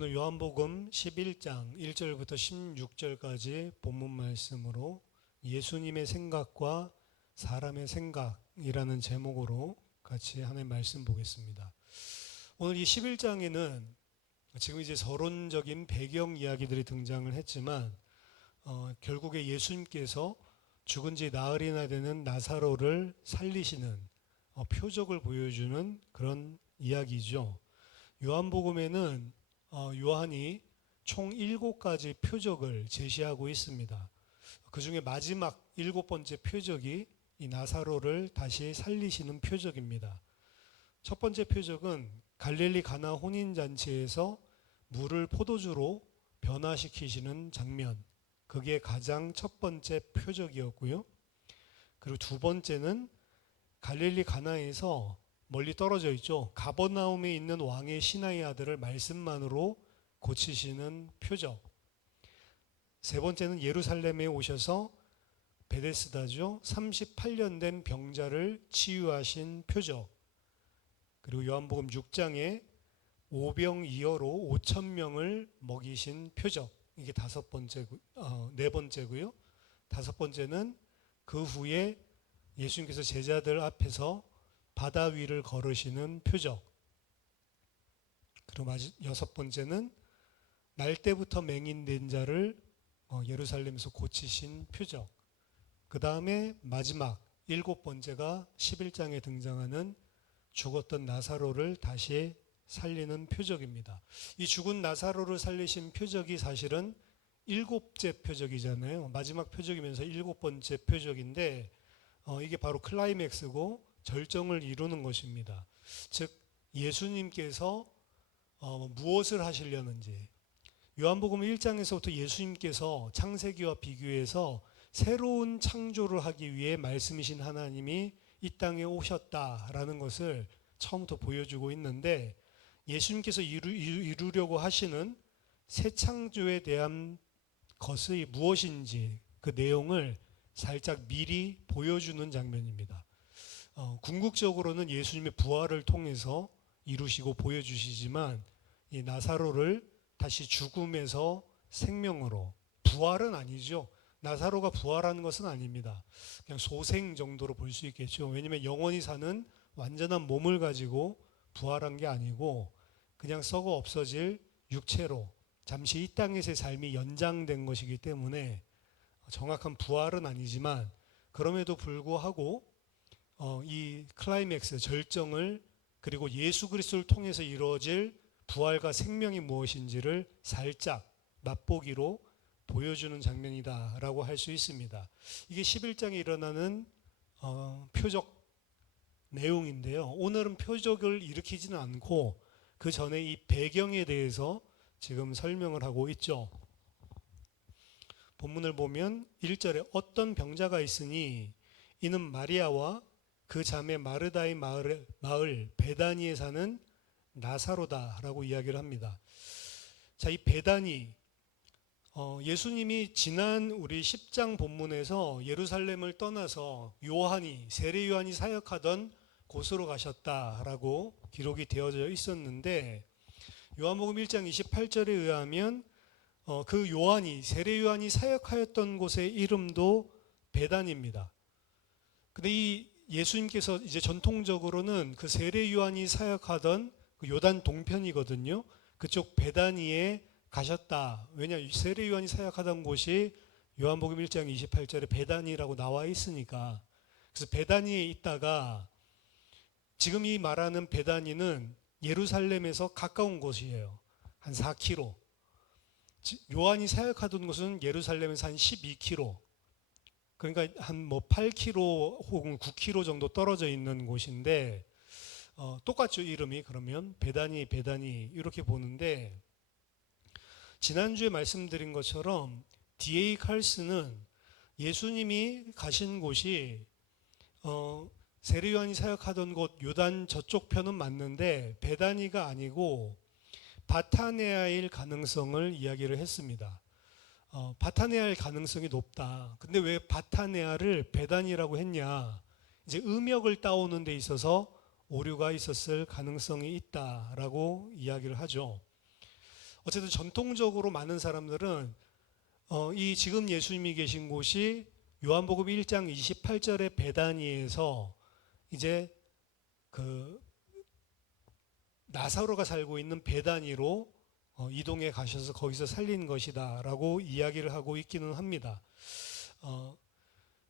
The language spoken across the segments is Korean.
오늘 요한복음 11장 1절부터 16절까지 본문 말씀으로 예수님의 생각과 사람의 생각이라는 제목으로 같이 하나의 말씀 보겠습니다. 오늘 이 11장에는 지금 이제 서론적인 배경 이야기들이 등장을 했지만 결국에 예수님께서 죽은 지 나흘이나 되는 나사로를 살리시는 표적을 보여주는 그런 이야기죠. 요한복음에는 요한이 총 7가지 표적을 제시하고 있습니다. 그 중에 마지막 7번째 표적이 이 나사로를 다시 살리시는 표적입니다. 첫 번째 표적은 갈릴리 가나 혼인잔치에서 물을 포도주로 변화시키시는 장면. 그게 가장 첫 번째 표적이었고요. 그리고 두 번째는 갈릴리 가나에서 멀리 떨어져 있죠. 가버나움에 있는 왕의 신하의 아들을 말씀만으로 고치시는 표적. 세 번째는 예루살렘에 오셔서 베데스다죠. 38년 된 병자를 치유하신 표적. 그리고 요한복음 6장에 오병이어로 5천 명을 먹이신 표적. 이게 네 번째고요. 다섯 번째는 그 후에 예수님께서 제자들 앞에서 바다 위를 걸으시는 표적. 그리고 여섯 번째는 날 때부터 맹인된 자를 예루살렘에서 고치신 표적. 그 다음에 마지막 7번째가 11장에 등장하는 죽었던 나사로를 다시 살리는 표적입니다. 이 죽은 나사로를 살리신 표적이 사실은 7째 표적이잖아요. 마지막 표적이면서 7번째 표적인데 이게 바로 클라이맥스고 절정을 이루는 것입니다. 즉 예수님께서 무엇을 하시려는지, 요한복음 1장에서부터 예수님께서 창세기와 비교해서 새로운 창조를 하기 위해 말씀이신 하나님이 이 땅에 오셨다라는 것을 처음부터 보여주고 있는데, 예수님께서 이루려고 하시는 새 창조에 대한 것이 무엇인지 그 내용을 살짝 미리 보여주는 장면입니다. 궁극적으로는 예수님의 부활을 통해서 이루시고 보여주시지만 이 나사로를 다시 죽음에서 생명으로, 부활은 아니죠. 나사로가 부활하는 것은 아닙니다. 그냥 소생 정도로 볼 수 있겠죠. 왜냐하면 영원히 사는 완전한 몸을 가지고 부활한 게 아니고 그냥 썩어 없어질 육체로 잠시 이 땅에서의 삶이 연장된 것이기 때문에 정확한 부활은 아니지만, 그럼에도 불구하고 이 클라이맥스, 절정을, 그리고 예수 그리스도를 통해서 이루어질 부활과 생명이 무엇인지를 살짝 맛보기로 보여주는 장면이다라고 할 수 있습니다. 이게 11장에 일어나는 표적 내용인데요. 오늘은 표적을 일으키지는 않고 그 전에 이 배경에 대해서 지금 설명을 하고 있죠. 본문을 보면 1절에 어떤 병자가 있으니 이는 마리아와 그 자매 마르다의 마을 베다니에 사는 나사로다라고 이야기를 합니다. 자, 이 베다니, 예수님이 지난 우리 10장 본문에서 예루살렘을 떠나서 세례 요한이 사역하던 곳으로 가셨다라고 기록이 되어져 있었는데, 요한복음 1장 28절에 의하면 그 세례 요한이 사역하였던 곳의 이름도 베단입니다. 근데 이 예수님께서 이제 전통적으로는 그 세례 요한이 사역하던 그 요단 동편이거든요. 그쪽 베다니에 가셨다. 왜냐, 세례 요한이 사역하던 곳이 요한복음 1장 28절에 베다니라고 나와 있으니까. 그래서 베다니에 있다가, 지금 이 말하는 베다니는 예루살렘에서 가까운 곳이에요. 한 4km. 요한이 사역하던 곳은 예루살렘에서 한 12km. 그러니까 한 8km 혹은 9km 정도 떨어져 있는 곳인데, 똑같죠, 이름이. 그러면 베다니 이렇게 보는데, 지난주에 말씀드린 것처럼 D.A. 칼슨은 예수님이 가신 곳이 세례 요한이 사역하던 곳 요단 저쪽 편은 맞는데 베다니가 아니고 바타네아일 가능성을 이야기를 했습니다. 바타네아일 가능성이 높다. 근데 왜 바타네아를 베다니라고 했냐? 이제 음역을 따오는 데 있어서 오류가 있었을 가능성이 있다라고 이야기를 하죠. 어쨌든 전통적으로 많은 사람들은 이 지금 예수님이 계신 곳이 요한복음 1장 28절의 베다니에서 이제 그 나사로가 살고 있는 베다니로 이동해 가셔서 거기서 살린 것이다라고 이야기를 하고 있기는 합니다.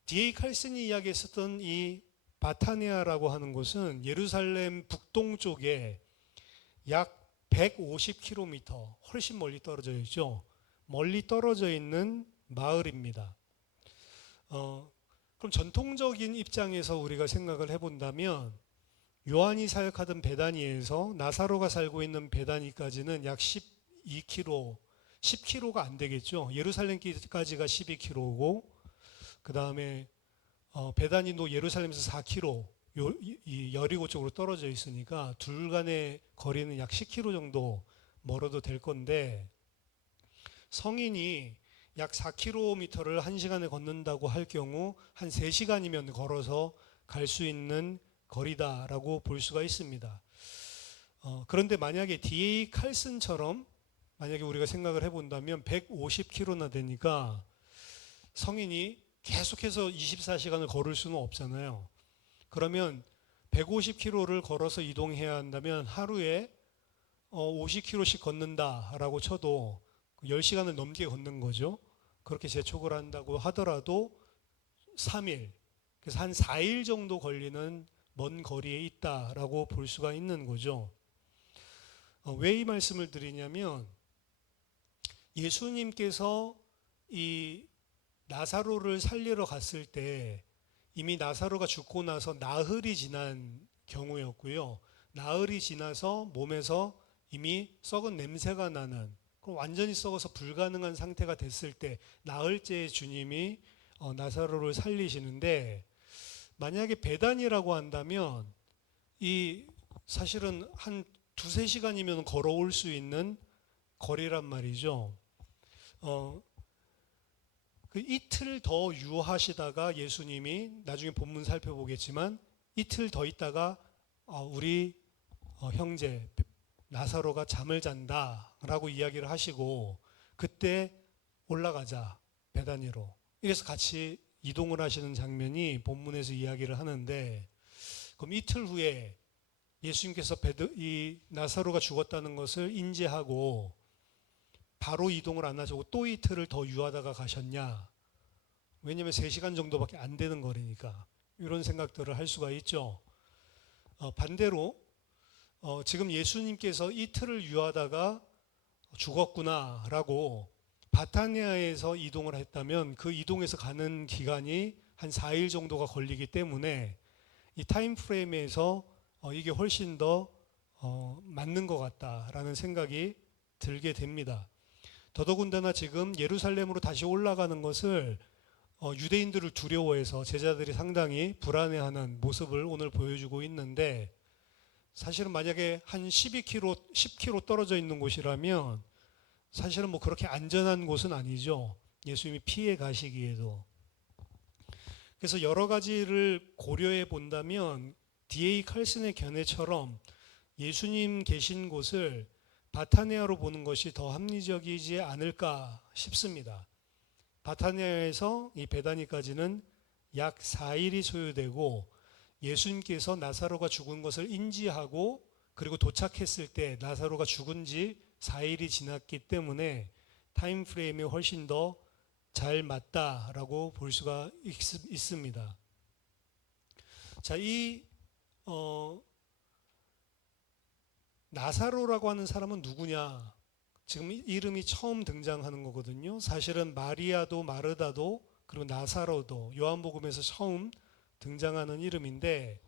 D.A. 칼슨이 이야기했었던 이 바타니아라고 하는 곳은 예루살렘 북동쪽에 약 150km, 훨씬 멀리 떨어져 있죠. 멀리 떨어져 있는 마을입니다. 그럼 전통적인 입장에서 우리가 생각을 해본다면 요한이 사역하던 베다니에서 나사로가 살고 있는 베다니까지는 약 12km, 10km가 안 되겠죠. 예루살렘까지가 12km고 그 다음에 베다니도 예루살렘에서 4km, 이 여리고 쪽으로 떨어져 있으니까 둘 간의 거리는 약 10km 정도 멀어도 될 건데 성인이 약 4km를 1시간에 걷는다고 할 경우 한 3시간이면 걸어서 갈 수 있는 거리다라고 볼 수가 있습니다. 그런데 만약에 D.A. 칼슨처럼 만약에 우리가 생각을 해본다면 150km나 되니까 성인이 계속해서 24시간을 걸을 수는 없잖아요. 그러면 150km를 걸어서 이동해야 한다면 하루에 50km씩 걷는다라고 쳐도 10시간을 넘게 걷는 거죠. 그렇게 재촉을 한다고 하더라도 3일, 그래서 한 4일 정도 걸리는 먼 거리에 있다라고 볼 수가 있는 거죠. 왜 이 말씀을 드리냐면 예수님께서 이 나사로를 살리러 갔을 때 이미 나사로가 죽고 나서 나흘이 지난 경우였고요. 나흘이 지나서 몸에서 이미 썩은 냄새가 나는, 완전히 썩어서 불가능한 상태가 됐을 때 나흘째 주님이 나사로를 살리시는데, 만약에 베단이라고 한다면 이 사실은 한 2-3시간이면 걸어올 수 있는 거리란 말이죠. 그 이틀 더 유하시다가 예수님이 나중에 본문 살펴보겠지만 이틀 더 있다가 우리 형제 나사로가 잠을 잔다라고 이야기를 하시고 그때 올라가자 베다니로, 이래서 같이 이동을 하시는 장면이 본문에서 이야기를 하는데, 그럼 이틀 후에 예수님께서 이 나사로가 죽었다는 것을 인지하고 바로 이동을 안 하시고 또 이틀을 더 유하다가 가셨냐? 왜냐하면 3시간 정도밖에 안 되는 거리니까. 이런 생각들을 할 수가 있죠. 반대로 지금 예수님께서 이틀을 유하다가 죽었구나라고 바타니아에서 이동을 했다면 그 이동해서 가는 기간이 한 4일 정도가 걸리기 때문에 이 타임 프레임에서 이게 훨씬 더 맞는 것 같다라는 생각이 들게 됩니다. 더더군다나 지금 예루살렘으로 다시 올라가는 것을 유대인들을 두려워해서 제자들이 상당히 불안해하는 모습을 오늘 보여주고 있는데, 사실은 만약에 한 12km, 10km 떨어져 있는 곳이라면 사실은 뭐 그렇게 안전한 곳은 아니죠. 예수님이 피해 가시기에도. 그래서 여러 가지를 고려해 본다면 D.A. 칼슨의 견해처럼 예수님 계신 곳을 바타니아로 보는 것이 더 합리적이지 않을까 싶습니다. 바타니아에서 이 베다니까지는 약 4일이 소요되고 예수님께서 나사로가 죽은 것을 인지하고 그리고 도착했을 때 나사로가 죽은 지 4일이 지났기 때문에 타임 프레임이 훨씬 더 잘 맞다라고 볼 수가 있습니다. 자, 이 나사로라고 하는 사람은 누구냐? 지금 이름이 처음 등장하는 거거든요. 사실은 마리아도 마르다도 그리고 나사로도 요한복음에서 처음 등장하는 이름인데,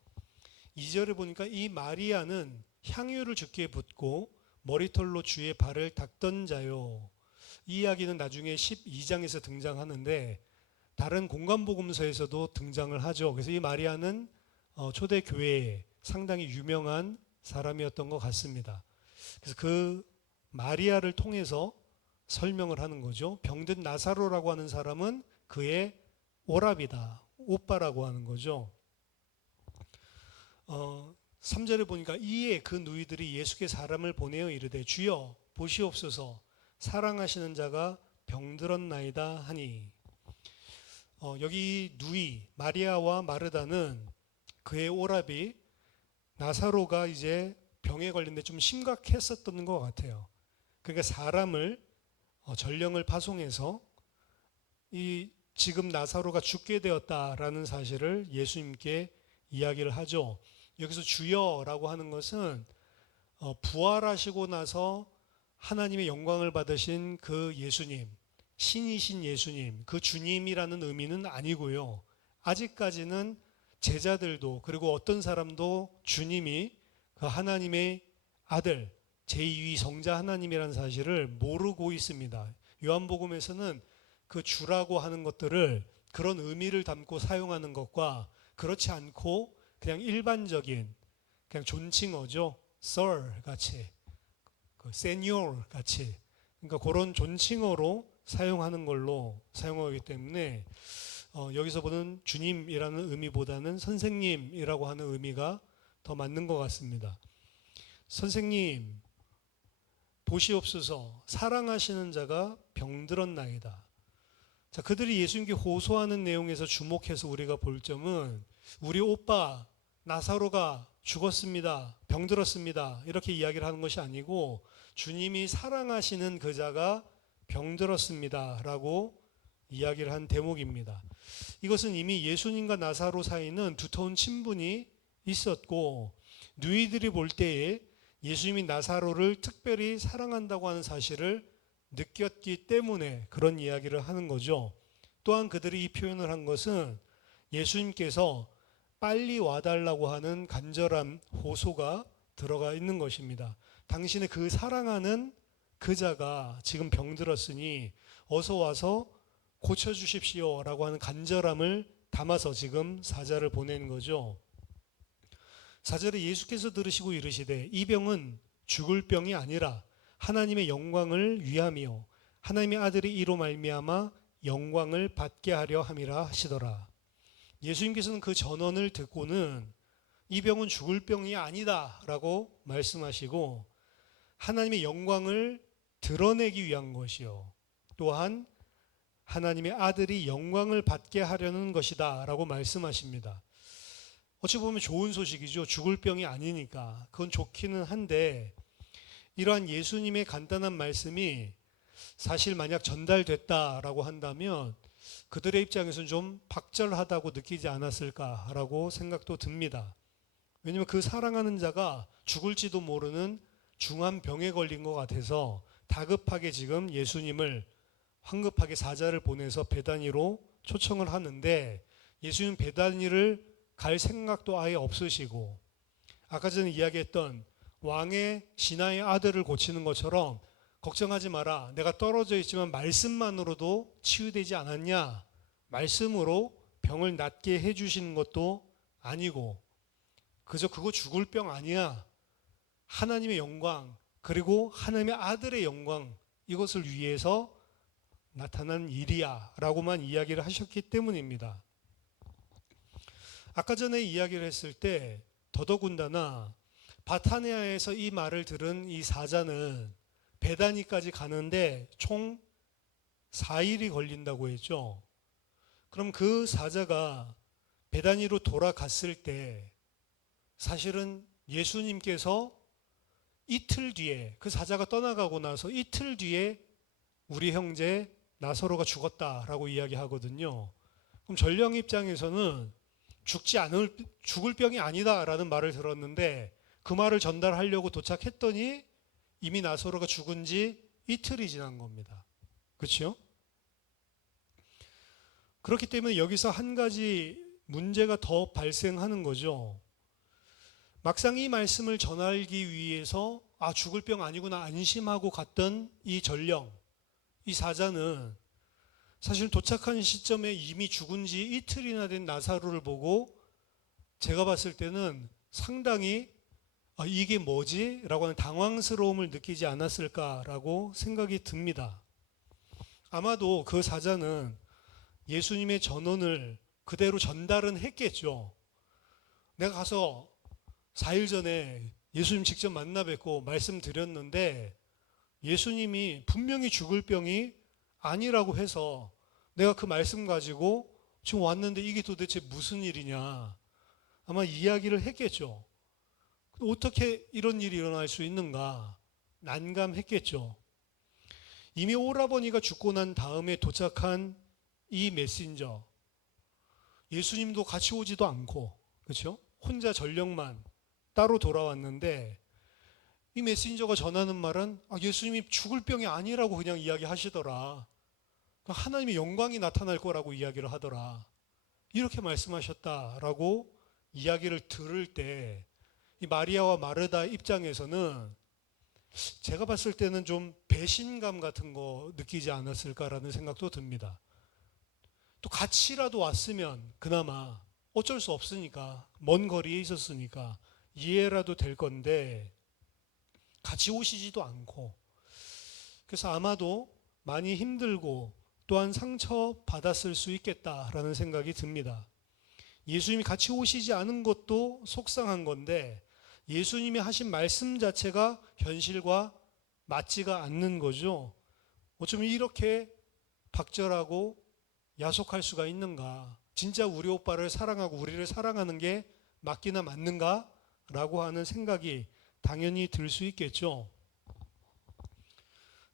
2절에 보니까 이 마리아는 향유를 주께 붓고 머리털로 주의 발을 닦던 자요. 이 이야기는 나중에 12장에서 등장하는데 다른 공간복음서에서도 등장을 하죠. 그래서 이 마리아는 초대교회에 상당히 유명한 사람이었던 것 같습니다. 그래서 그 마리아를 통해서 설명을 하는 거죠. 병든 나사로라고 하는 사람은 그의 오랍이다, 오빠라고 하는 거죠. 3절에 보니까 이에 그 누이들이 예수께 사람을 보내어 이르되 주여 보시옵소서 사랑하시는 자가 병들었나이다 하니. 여기 누이 마리아와 마르다는 그의 오라비 나사로가 이제 병에 걸린데 좀 심각했었던 것 같아요. 그러니까 사람을 전령을 파송해서 이 지금 나사로가 죽게 되었다라는 사실을 예수님께 이야기를 하죠. 여기서 주여라고 하는 것은 부활하시고 나서 하나님의 영광을 받으신 그 예수님, 신이신 예수님, 그 주님이라는 의미는 아니고요. 아직까지는 제자들도 그리고 어떤 사람도 주님이 그 하나님의 아들, 제2위 성자 하나님이라는 사실을 모르고 있습니다. 요한복음에서는 그 주라고 하는 것들을 그런 의미를 담고 사용하는 것과 그렇지 않고 그냥 일반적인 그냥 존칭어죠. Sir 같이, 그 Senior 같이, 그러니까 그런 존칭어로 사용하는 걸로 사용하기 때문에 여기서 보는 주님이라는 의미보다는 선생님이라고 하는 의미가 더 맞는 것 같습니다. 선생님, 보시옵소서 사랑하시는 자가 병들었나이다. 자, 그들이 예수님께 호소하는 내용에서 주목해서 우리가 볼 점은 우리 오빠 나사로가 죽었습니다. 병들었습니다. 이렇게 이야기를 하는 것이 아니고 주님이 사랑하시는 그 자가 병들었습니다. 라고 이야기를 한 대목입니다. 이것은 이미 예수님과 나사로 사이는 두터운 친분이 있었고 누이들이 볼 때에 예수님이 나사로를 특별히 사랑한다고 하는 사실을 느꼈기 때문에 그런 이야기를 하는 거죠. 또한 그들이 이 표현을 한 것은 예수님께서 빨리 와달라고 하는 간절한 호소가 들어가 있는 것입니다. 당신의 그 사랑하는 그 자가 지금 병들었으니 어서 와서 고쳐주십시오 라고 하는 간절함을 담아서 지금 사자를 보내는 거죠. 사절에 예수께서 들으시고 이르시되 이 병은 죽을 병이 아니라 하나님의 영광을 위함이요 하나님의 아들이 이로 말미암아 영광을 받게 하려 함이라 하시더라. 예수님께서는 그 전언을 듣고는 이 병은 죽을 병이 아니다 라고 말씀하시고 하나님의 영광을 드러내기 위한 것이요 또한 하나님의 아들이 영광을 받게 하려는 것이다 라고 말씀하십니다. 어찌 보면 좋은 소식이죠. 죽을 병이 아니니까 그건 좋기는 한데 이러한 예수님의 간단한 말씀이 사실 만약 전달됐다라고 한다면 그들의 입장에서는 좀 박절하다고 느끼지 않았을까라고 생각도 듭니다. 왜냐하면 그 사랑하는 자가 죽을지도 모르는 중한 병에 걸린 것 같아서 다급하게 지금 예수님을 황급하게 사자를 보내서 베다니로 초청을 하는데 예수님 베다니를 갈 생각도 아예 없으시고 아까 전에 이야기했던 왕의 신하의 아들을 고치는 것처럼 걱정하지 마라. 내가 떨어져 있지만 말씀만으로도 치유되지 않았냐. 말씀으로 병을 낫게 해주시는 것도 아니고 그저 그거 죽을 병 아니야. 하나님의 영광 그리고 하나님의 아들의 영광 이것을 위해서 나타난 일이야 라고만 이야기를 하셨기 때문입니다. 아까 전에 이야기를 했을 때 더더군다나 바타니아에서 이 말을 들은 이 사자는 베다니까지 가는데 총 4일이 걸린다고 했죠. 그럼 그 사자가 베다니로 돌아갔을 때 사실은 예수님께서 이틀 뒤에 그 사자가 떠나가고 나서 이틀 뒤에 우리 형제 나사로가 죽었다라고 이야기하거든요. 그럼 전령 입장에서는 죽을 병이 아니다라는 말을 들었는데 그 말을 전달하려고 도착했더니 이미 나사로가 죽은 지 이틀이 지난 겁니다. 그렇죠? 그렇기 때문에 여기서 한 가지 문제가 더 발생하는 거죠. 막상 이 말씀을 전하기 위해서 죽을 병 아니구나 안심하고 갔던 이 전령, 이 사자는 사실 도착한 시점에 이미 죽은 지 이틀이나 된 나사로를 보고 제가 봤을 때는 상당히 이게 뭐지? 라고 하는 당황스러움을 느끼지 않았을까라고 생각이 듭니다. 아마도 그 사자는 예수님의 전언을 그대로 전달은 했겠죠. 내가 가서 4일 전에 예수님 직접 만나 뵙고 말씀드렸는데 예수님이 분명히 죽을 병이 아니라고 해서 내가 그 말씀 가지고 지금 왔는데 이게 도대체 무슨 일이냐 아마 이야기를 했겠죠. 어떻게 이런 일이 일어날 수 있는가 난감했겠죠. 이미 오라버니가 죽고 난 다음에 도착한 이 메신저, 예수님도 같이 오지도 않고, 그렇죠? 혼자 전령만 따로 돌아왔는데 이 메신저가 전하는 말은 예수님이 죽을 병이 아니라고 그냥 이야기하시더라. 하나님의 영광이 나타날 거라고 이야기를 하더라. 이렇게 말씀하셨다라고 이야기를 들을 때 이 마리아와 마르다 입장에서는 제가 봤을 때는 좀 배신감 같은 거 느끼지 않았을까라는 생각도 듭니다. 또 같이라도 왔으면 그나마 어쩔 수 없으니까 먼 거리에 있었으니까 이해라도 될 건데 같이 오시지도 않고 그래서 아마도 많이 힘들고 또한 상처받았을 수 있겠다라는 생각이 듭니다. 예수님이 같이 오시지 않은 것도 속상한 건데 예수님이 하신 말씀 자체가 현실과 맞지가 않는 거죠. 어쩌면 이렇게 박절하고 야속할 수가 있는가? 진짜 우리 오빠를 사랑하고 우리를 사랑하는 게 맞기나 맞는가? 라고 하는 생각이 당연히 들 수 있겠죠.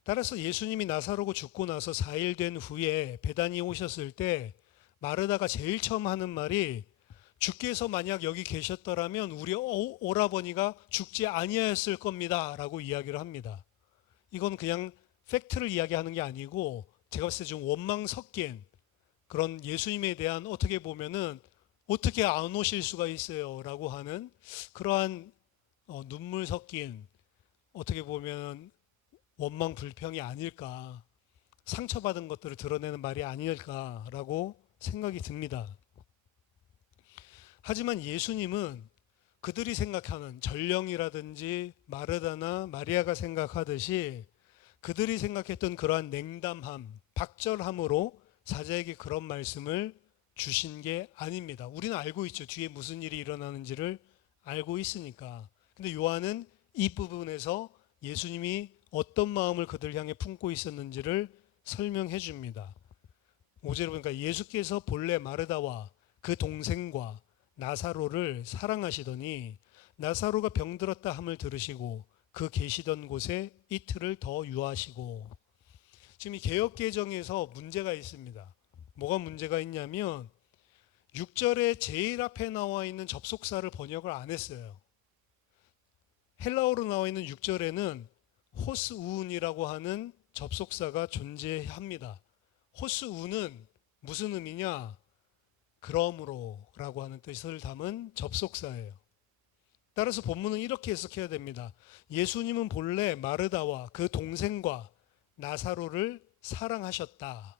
따라서 예수님이 나사로가 죽고 나서 4일 된 후에 베다니에 오셨을 때 마르다가 제일 처음 하는 말이 주께서 만약 여기 계셨더라면 우리 오라버니가 죽지 아니하였을 겁니다 라고 이야기를 합니다. 이건 그냥 팩트를 이야기하는 게 아니고 제가 봤을 때 좀 원망 섞인 그런 예수님에 대한 어떻게 보면은 어떻게 안 오실 수가 있어요 라고 하는 그러한 눈물 섞인 어떻게 보면 원망 불평이 아닐까, 상처받은 것들을 드러내는 말이 아닐까라고 생각이 듭니다. 하지만 예수님은 그들이 생각하는 전령이라든지 마르다나 마리아가 생각하듯이 그들이 생각했던 그러한 냉담함, 박절함으로 사자에게 그런 말씀을 주신 게 아닙니다. 우리는 알고 있죠. 뒤에 무슨 일이 일어나는지를 알고 있으니까. 근데 요한은 이 부분에서 예수님이 어떤 마음을 그들 향해 품고 있었는지를 설명해 줍니다. 5절에 보니까 예수께서 본래 마르다와 그 동생과 나사로를 사랑하시더니 나사로가 병들었다 함을 들으시고 그 계시던 곳에 이틀을 더 유하시고. 지금 이 개역개정에서 문제가 있습니다. 뭐가 문제가 있냐면 6절에 제일 앞에 나와 있는 접속사를 번역을 안 했어요. 헬라어로 나와 있는 6절에는 호스우운이라고 하는 접속사가 존재합니다. 호스우는 무슨 의미냐? 그러므로 라고 하는 뜻을 담은 접속사예요. 따라서 본문은 이렇게 해석해야 됩니다. 예수님은 본래 마르다와 그 동생과 나사로를 사랑하셨다.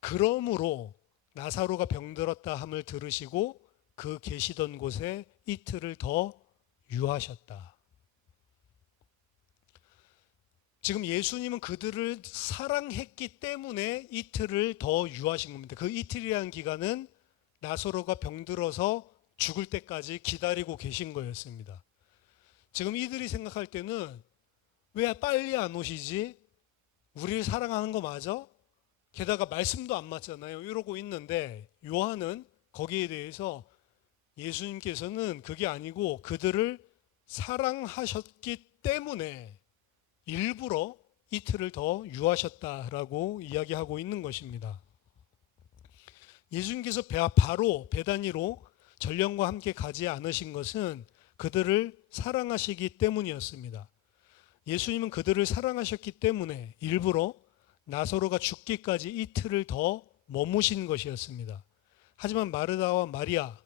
그러므로 나사로가 병들었다 함을 들으시고 그 계시던 곳에 이틀을 더 유하셨다. 지금 예수님은 그들을 사랑했기 때문에 이틀을 더 유하신 겁니다. 그 이틀이라는 기간은 나사로가 병들어서 죽을 때까지 기다리고 계신 거였습니다. 지금 이들이 생각할 때는 왜 빨리 안 오시지? 우리를 사랑하는 거 맞아? 게다가 말씀도 안 맞잖아요. 이러고 있는데 요한은 거기에 대해서 예수님께서는 그게 아니고 그들을 사랑하셨기 때문에 일부러 이틀을 더 유하셨다라고 이야기하고 있는 것입니다. 예수님께서 바로 베다니로 전령과 함께 가지 않으신 것은 그들을 사랑하시기 때문이었습니다. 예수님은 그들을 사랑하셨기 때문에 일부러 나사로가 죽기까지 이틀을 더 머무신 것이었습니다. 하지만 마르다와 마리아,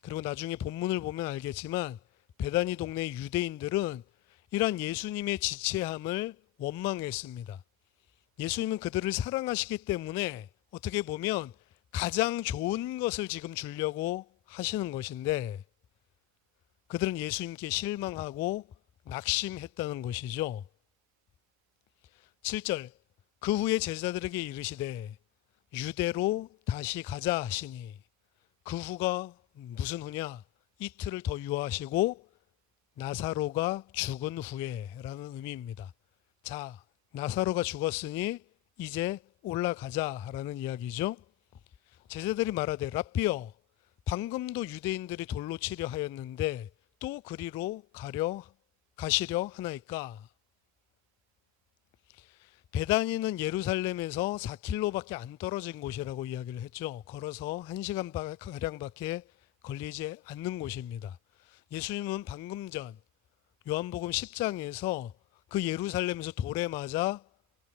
그리고 나중에 본문을 보면 알겠지만 베다니 동네 유대인들은 이러한 예수님의 지체함을 원망했습니다. 예수님은 그들을 사랑하시기 때문에 어떻게 보면 가장 좋은 것을 지금 주려고 하시는 것인데 그들은 예수님께 실망하고 낙심했다는 것이죠. 7절 그 후에 제자들에게 이르시되 유대로 다시 가자 하시니 그 후가 무슨 후냐? 이틀을 더 유하시고 나사로가 죽은 후에 라는 의미입니다. 자, 나사로가 죽었으니 이제 올라가자라는 이야기죠. 제자들이 말하되 랍비여, 방금도 유대인들이 돌로 치려 하였는데 또 그리로 가시려 하나이까? 베다니는 예루살렘에서 4km밖에 안 떨어진 곳이라고 이야기를 했죠. 걸어서 1시간 가량밖에 걸리지 않는 곳입니다. 예수님은 방금 전 요한복음 10장에서 그 예루살렘에서 돌에 맞아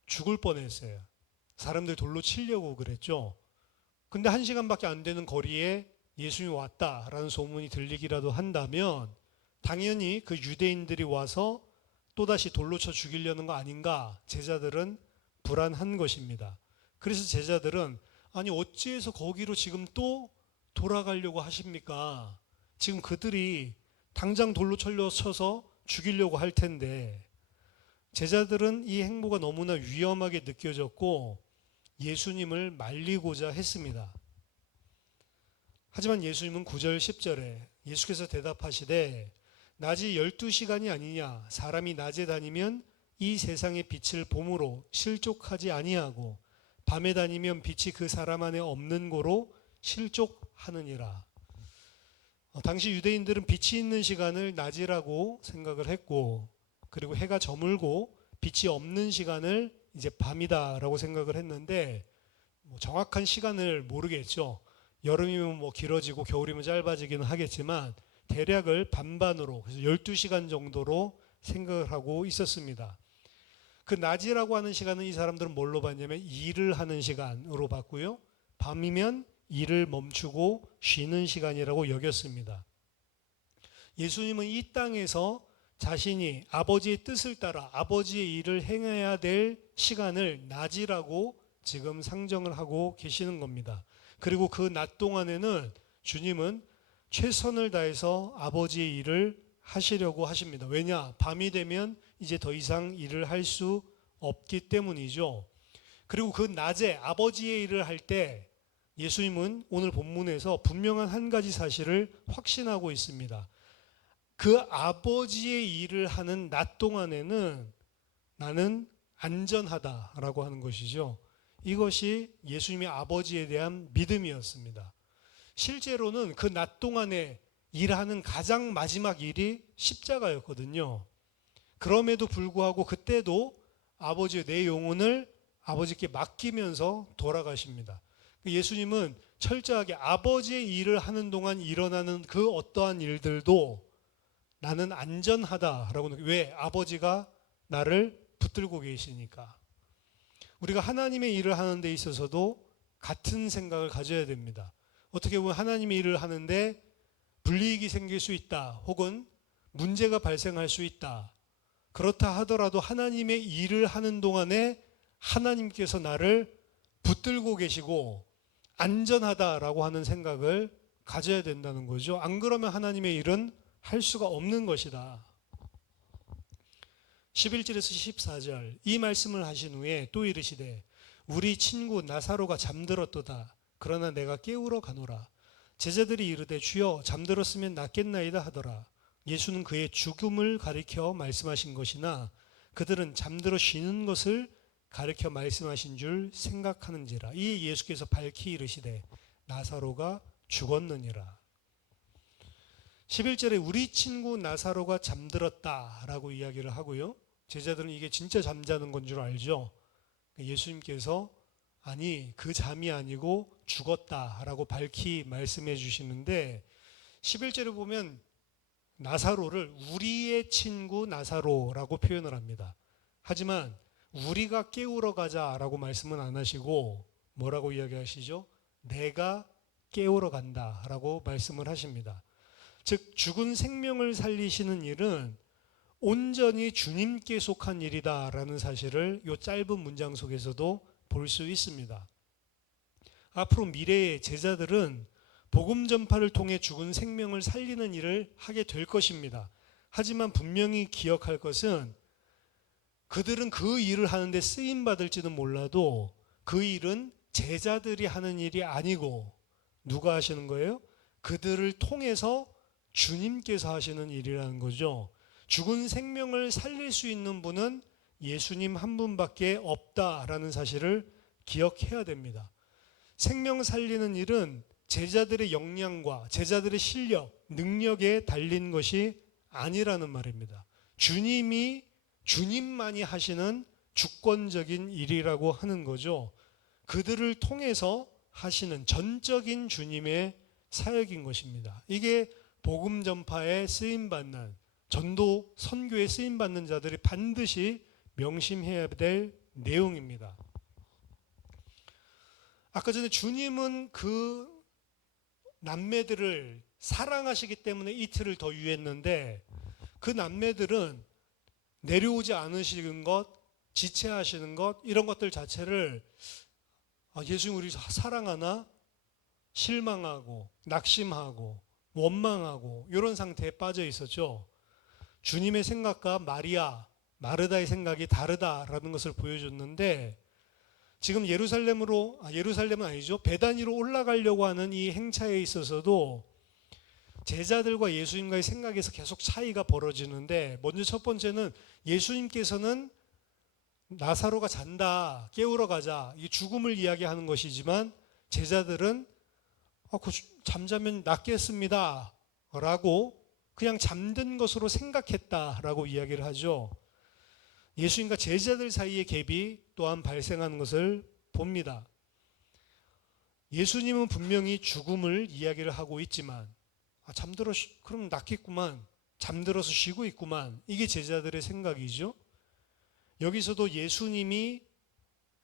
죽을 뻔했어요. 사람들 돌로 치려고 그랬죠. 근데 1시간밖에 안 되는 거리에 예수님이 왔다라는 소문이 들리기라도 한다면 당연히 그 유대인들이 와서 또다시 돌로 쳐 죽이려는 거 아닌가, 제자들은 불안한 것입니다. 그래서 제자들은 아니 어찌해서 거기로 지금 또 돌아가려고 하십니까? 지금 그들이 당장 돌로 쳐서 죽이려고 할 텐데. 제자들은 이 행보가 너무나 위험하게 느껴졌고 예수님을 말리고자 했습니다. 하지만 예수님은 9절 10절에 예수께서 대답하시되 낮이 12시간이 아니냐? 사람이 낮에 다니면 이 세상의 빛을 봄으로 실족하지 아니하고 밤에 다니면 빛이 그 사람 안에 없는 고로 실족하느니라. 당시 유대인들은 빛이 있는 시간을 낮이라고 생각을 했고, 그리고 해가 저물고 빛이 없는 시간을 이제 밤이다라고 생각을 했는데, 정확한 시간을 모르겠죠. 여름이면 길어지고 겨울이면 짧아지기는 하겠지만 대략을 반반으로, 그래서 12시간 정도로 생각을 하고 있었습니다. 그 낮이라고 하는 시간은 이 사람들은 뭘로 봤냐면 일을 하는 시간으로 봤고요. 밤이면 일을 멈추고 쉬는 시간이라고 여겼습니다. 예수님은 이 땅에서 자신이 아버지의 뜻을 따라 아버지의 일을 행해야 될 시간을 낮이라고 지금 상정을 하고 계시는 겁니다. 그리고 그 낮 동안에는 주님은 최선을 다해서 아버지의 일을 하시려고 하십니다. 왜냐? 밤이 되면 이제 더 이상 일을 할 수 없기 때문이죠. 그리고 그 낮에 아버지의 일을 할 때 예수님은 오늘 본문에서 분명한 한 가지 사실을 확신하고 있습니다. 그 아버지의 일을 하는 낮 동안에는 나는 안전하다라고 하는 것이죠. 이것이 예수님의 아버지에 대한 믿음이었습니다. 실제로는 그 낮 동안에 일하는 가장 마지막 일이 십자가였거든요. 그럼에도 불구하고 그때도 아버지의 내 영혼을 아버지께 맡기면서 돌아가십니다. 예수님은 철저하게 아버지의 일을 하는 동안 일어나는 그 어떠한 일들도 나는 안전하다라고. 왜? 아버지가 나를 붙들고 계시니까. 우리가 하나님의 일을 하는 데 있어서도 같은 생각을 가져야 됩니다. 어떻게 보면 하나님의 일을 하는데 불이익이 생길 수 있다, 혹은 문제가 발생할 수 있다. 그렇다 하더라도 하나님의 일을 하는 동안에 하나님께서 나를 붙들고 계시고 안전하다라고 하는 생각을 가져야 된다는 거죠. 안 그러면 하나님의 일은 할 수가 없는 것이다. 11절에서 14절 이 말씀을 하신 후에 또 이르시되 우리 친구 나사로가 잠들었도다. 그러나 내가 깨우러 가노라. 제자들이 이르되 주여 잠들었으면 낫겠나이다 하더라. 예수는 그의 죽음을 가리켜 말씀하신 것이나 그들은 잠들어 쉬는 것을 가리켜 말씀하신 줄 생각하는지라. 이에 예수께서 밝히 이르시되 나사로가 죽었느니라. 11절에 우리 친구 나사로가 잠들었다라고 이야기를 하고요. 제자들은 이게 진짜 잠자는 건 줄 알죠. 예수님께서 아니 그 잠이 아니고 죽었다라고 밝히 말씀해 주시는데 11절에 보면 나사로를 우리의 친구 나사로라고 표현을 합니다. 하지만 우리가 깨우러 가자라고 말씀은 안 하시고 뭐라고 이야기하시죠? 내가 깨우러 간다라고 말씀을 하십니다. 즉 죽은 생명을 살리시는 일은 온전히 주님께 속한 일이다라는 사실을 이 짧은 문장 속에서도 볼 수 있습니다. 앞으로 미래의 제자들은 복음 전파를 통해 죽은 생명을 살리는 일을 하게 될 것입니다. 하지만 분명히 기억할 것은 그들은 그 일을 하는데 쓰임 받을지는 몰라도 그 일은 제자들이 하는 일이 아니고 누가 하시는 거예요? 그들을 통해서 주님께서 하시는 일이라는 거죠. 죽은 생명을 살릴 수 있는 분은 예수님 한 분밖에 없다라는 사실을 기억해야 됩니다. 생명 살리는 일은 제자들의 역량과 제자들의 실력, 능력에 달린 것이 아니라는 말입니다. 주님만이 하시는 주권적인 일이라고 하는 거죠. 그들을 통해서 하시는 전적인 주님의 사역인 것입니다. 이게 복음 전파에 쓰임받는, 전도 선교에 쓰임받는 자들이 반드시 명심해야 될 내용입니다. 아까 전에 주님은 그 남매들을 사랑하시기 때문에 이틀을 더 유했는데, 그 남매들은 내려오지 않으시는 것, 지체하시는 것, 이런 것들 자체를 예수님 우리 사랑하나? 실망하고 낙심하고 원망하고 이런 상태에 빠져 있었죠. 주님의 생각과 마르다의 생각이 다르다라는 것을 보여줬는데, 지금 예루살렘은 아니죠. 베다니로 올라가려고 하는 이 행차에 있어서도 제자들과 예수님과의 생각에서 계속 차이가 벌어지는데, 먼저 첫 번째는 예수님께서는 나사로가 잔다, 깨우러 가자, 이 죽음을 이야기하는 것이지만 제자들은 잠자면 낫겠습니다 라고 그냥 잠든 것으로 생각했다라고 이야기를 하죠. 예수님과 제자들 사이의 갭이 또한 발생하는 것을 봅니다. 예수님은 분명히 죽음을 이야기를 하고 있지만 그럼 낫겠구만, 잠들어서 쉬고 있구만, 이게 제자들의 생각이죠. 여기서도 예수님이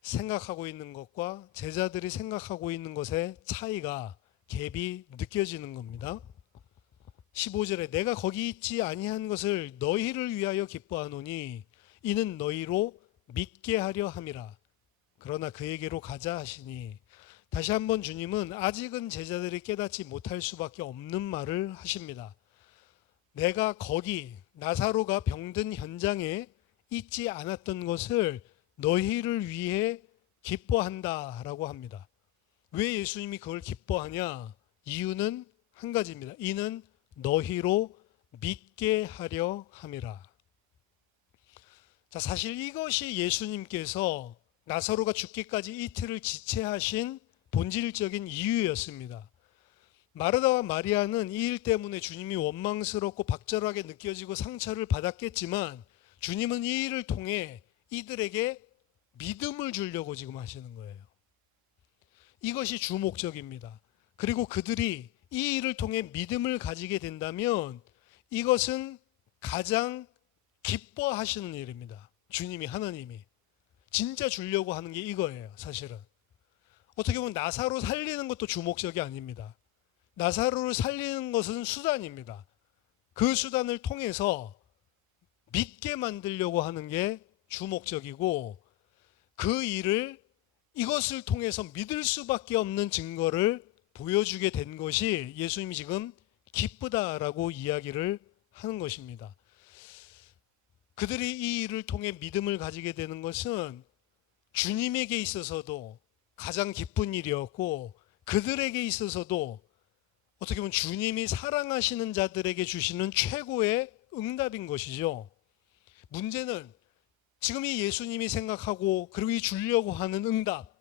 생각하고 있는 것과 제자들이 생각하고 있는 것의 차이가, 갭이 느껴지는 겁니다. 15절에 내가 거기 있지 아니한 것을 너희를 위하여 기뻐하노니 이는 너희로 믿게 하려 함이라. 그러나 그에게로 가자 하시니, 다시 한번 주님은 아직은 제자들이 깨닫지 못할 수밖에 없는 말을 하십니다. 내가 거기 나사로가 병든 현장에 있지 않았던 것을 너희를 위해 기뻐한다라고 합니다. 왜 예수님이 그걸 기뻐하냐? 이유는 한 가지입니다. 이는 너희로 믿게 하려 함이라. 자, 사실 이것이 예수님께서 나사로가 죽기까지 이틀을 지체하신 본질적인 이유였습니다. 마르다와 마리아는 이 일 때문에 주님이 원망스럽고 박절하게 느껴지고 상처를 받았겠지만, 주님은 이 일을 통해 이들에게 믿음을 주려고 지금 하시는 거예요. 이것이 주 목적입니다. 그리고 그들이 이 일을 통해 믿음을 가지게 된다면 이것은 가장 기뻐하시는 일입니다. 주님이, 하나님이 진짜 주려고 하는 게 이거예요. 사실은 어떻게 보면 나사로 살리는 것도 주 목적이 아닙니다. 나사로를 살리는 것은 수단입니다. 그 수단을 통해서 믿게 만들려고 하는 게 주 목적이고, 그 일을, 이것을 통해서 믿을 수밖에 없는 증거를 보여주게 된 것이 예수님이 지금 기쁘다라고 이야기를 하는 것입니다. 그들이 이 일을 통해 믿음을 가지게 되는 것은 주님에게 있어서도 가장 기쁜 일이었고, 그들에게 있어서도 어떻게 보면 주님이 사랑하시는 자들에게 주시는 최고의 응답인 것이죠. 문제는 지금 이 예수님이 생각하고 그리고 이 주려고 하는 응답,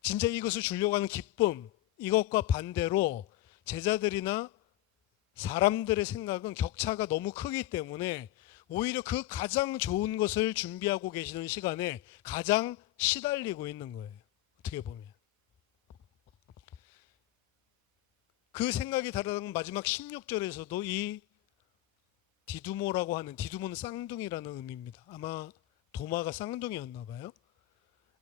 진짜 이것을 주려고 하는 기쁨, 이것과 반대로 제자들이나 사람들의 생각은 격차가 너무 크기 때문에 오히려 그 가장 좋은 것을 준비하고 계시는 시간에 가장 시달리고 있는 거예요. 어떻게 보면 그 생각이 다르다는 마지막 16절에서도 이 디두모라고 하는, 디두모는 쌍둥이라는 의미입니다. 아마 도마가 쌍둥이였나 봐요.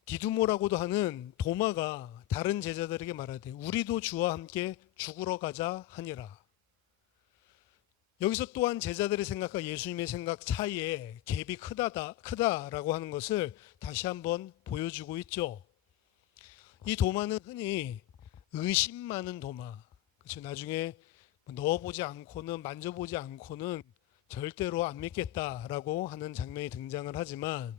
디두모라고도 하는 도마가 다른 제자들에게 말하되 우리도 주와 함께 죽으러 가자 하니라. 여기서 또한 제자들의 생각과 예수님의 생각 차이에 갭이 크다라고 하는 것을 다시 한번 보여주고 있죠. 이 도마는 흔히 의심 많은 도마, 그렇죠. 나중에 넣어보지 않고는, 만져보지 않고는 절대로 안 믿겠다라고 하는 장면이 등장을 하지만,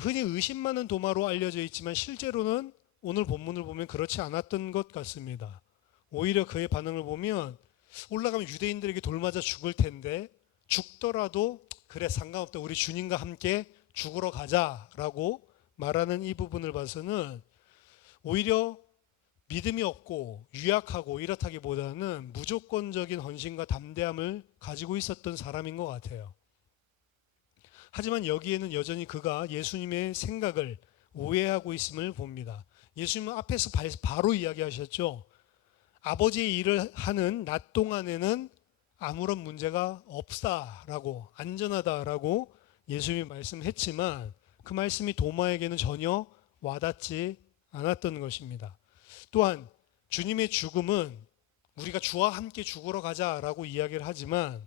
흔히 의심 많은 도마로 알려져 있지만 실제로는 오늘 본문을 보면 그렇지 않았던 것 같습니다. 오히려 그의 반응을 보면 올라가면 유대인들에게 돌 맞아 죽을 텐데 죽더라도 그래 상관없다, 우리 주님과 함께 죽으러 가자라고 말하는 이 부분을 봐서는 오히려 믿음이 없고 유약하고 이렇다기보다는 무조건적인 헌신과 담대함을 가지고 있었던 사람인 것 같아요. 하지만 여기에는 여전히 그가 예수님의 생각을 오해하고 있음을 봅니다. 예수님은 앞에서 바로 이야기하셨죠. 아버지의 일을 하는 낮 동안에는 아무런 문제가 없다라고, 안전하다라고 예수님이 말씀했지만 그 말씀이 도마에게는 전혀 와닿지 않았던 것입니다. 또한 주님의 죽음은 우리가 주와 함께 죽으러 가자라고 이야기를 하지만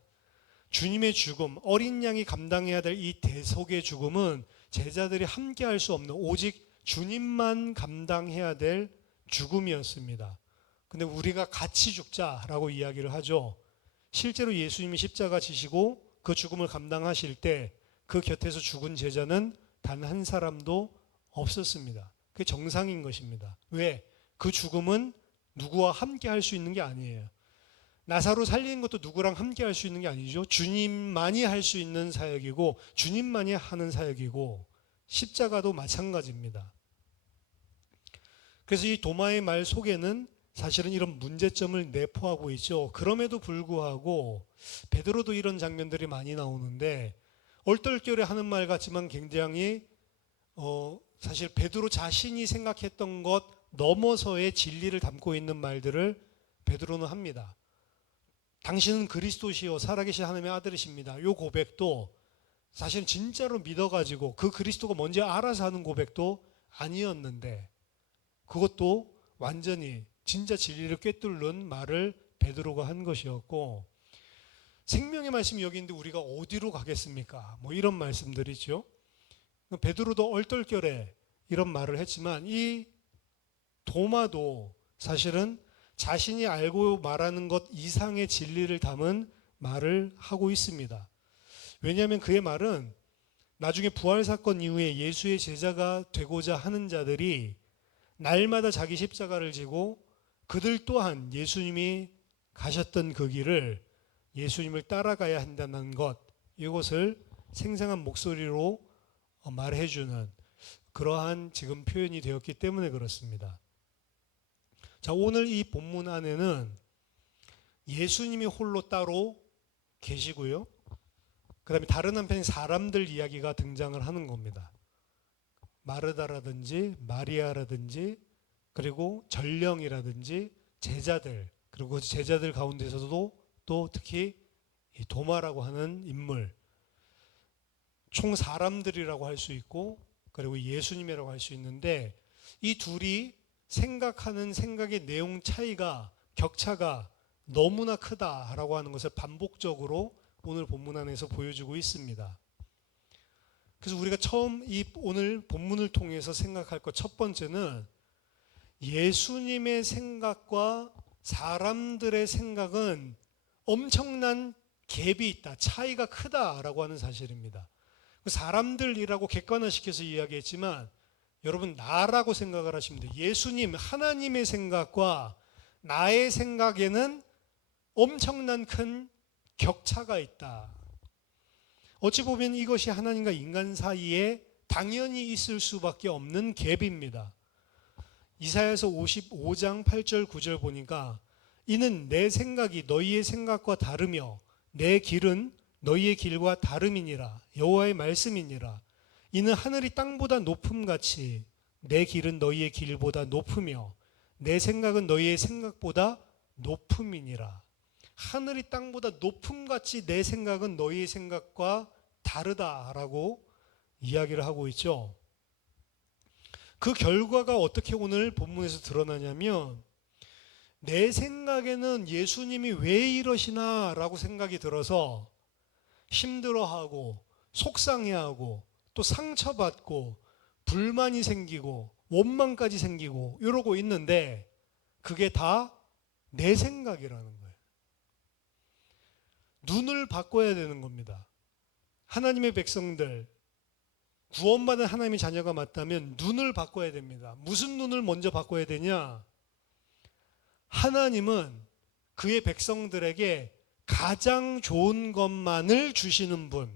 주님의 죽음, 어린 양이 감당해야 될 이 대속의 죽음은 제자들이 함께 할 수 없는 오직 주님만 감당해야 될 죽음이었습니다. 근데 우리가 같이 죽자라고 이야기를 하죠. 실제로 예수님이 십자가 지시고 그 죽음을 감당하실 때 그 곁에서 죽은 제자는 단 한 사람도 없었습니다. 그게 정상인 것입니다. 왜? 그 죽음은 누구와 함께 할 수 있는 게 아니에요. 나사로 살리는 것도 누구랑 함께 할 수 있는 게 아니죠. 주님만이 할 수 있는 사역이고 주님만이 하는 사역이고 십자가도 마찬가지입니다. 그래서 이 도마의 말 속에는 사실은 이런 문제점을 내포하고 있죠. 그럼에도 불구하고 베드로도 이런 장면들이 많이 나오는데 얼떨결에 하는 말 같지만 굉장히 사실 베드로 자신이 생각했던 것 넘어서의 진리를 담고 있는 말들을 베드로는 합니다. 당신은 그리스도시요 살아계신 하나님의 아들이십니다. 이 고백도 사실은 진짜로 믿어가지고 그 그리스도가 뭔지 알아서 하는 고백도 아니었는데 그것도 완전히 진짜 진리를 꿰뚫는 말을 베드로가 한 것이었고 생명의 말씀이 여기 있는데 우리가 어디로 가겠습니까? 뭐 이런 말씀들이죠. 베드로도 얼떨결에 이런 말을 했지만 이 도마도 사실은 자신이 알고 말하는 것 이상의 진리를 담은 말을 하고 있습니다. 왜냐하면 그의 말은 나중에 부활사건 이후에 예수의 제자가 되고자 하는 자들이 날마다 자기 십자가를 지고 그들 또한 예수님이 가셨던 그 길을 예수님을 따라가야 한다는 것, 이것을 생생한 목소리로 말해주는 그러한 지금 표현이 되었기 때문에 그렇습니다. 자, 오늘 이 본문 안에는 예수님이 홀로 따로 계시고요. 그 다음에 다른 한편에 사람들 이야기가 등장을 하는 겁니다. 마르다라든지 마리아라든지 그리고 전령이라든지 제자들, 그리고 그 제자들 가운데서도 또 특히 이 도마라고 하는 인물, 총 사람들이라고 할 수 있고 그리고 예수님이라고 할 수 있는데 이 둘이 생각하는 생각의 내용 차이가, 격차가 너무나 크다라고 하는 것을 반복적으로 오늘 본문 안에서 보여주고 있습니다. 그래서 우리가 처음 이 오늘 본문을 통해서 생각할 것 첫 번째는 예수님의 생각과 사람들의 생각은 엄청난 갭이 있다, 차이가 크다라고 하는 사실입니다. 사람들이라고 객관화시켜서 이야기했지만 여러분 나라고 생각을 하시면 돼요. 예수님, 하나님의 생각과 나의 생각에는 엄청난 큰 격차가 있다. 어찌 보면 이것이 하나님과 인간 사이에 당연히 있을 수밖에 없는 갭입니다. 이사야서 55장 8절 9절 보니까 이는 내 생각이 너희의 생각과 다르며 내 길은 너희의 길과 다름이니라. 여호와의 말씀이니라. 이는 하늘이 땅보다 높음같이 내 길은 너희의 길보다 높으며 내 생각은 너희의 생각보다 높음이니라. 하늘이 땅보다 높음같이 내 생각은 너희의 생각과 다르다라고 이야기를 하고 있죠. 그 결과가 어떻게 오늘 본문에서 드러나냐면 내 생각에는 예수님이 왜 이러시나 라고 생각이 들어서 힘들어하고 속상해하고 또 상처받고 불만이 생기고 원망까지 생기고 이러고 있는데 그게 다 내 생각이라는 거예요. 눈을 바꿔야 되는 겁니다. 하나님의 백성들, 구원받은 하나님의 자녀가 맞다면 눈을 바꿔야 됩니다. 무슨 눈을 먼저 바꿔야 되냐? 하나님은 그의 백성들에게 가장 좋은 것만을 주시는 분,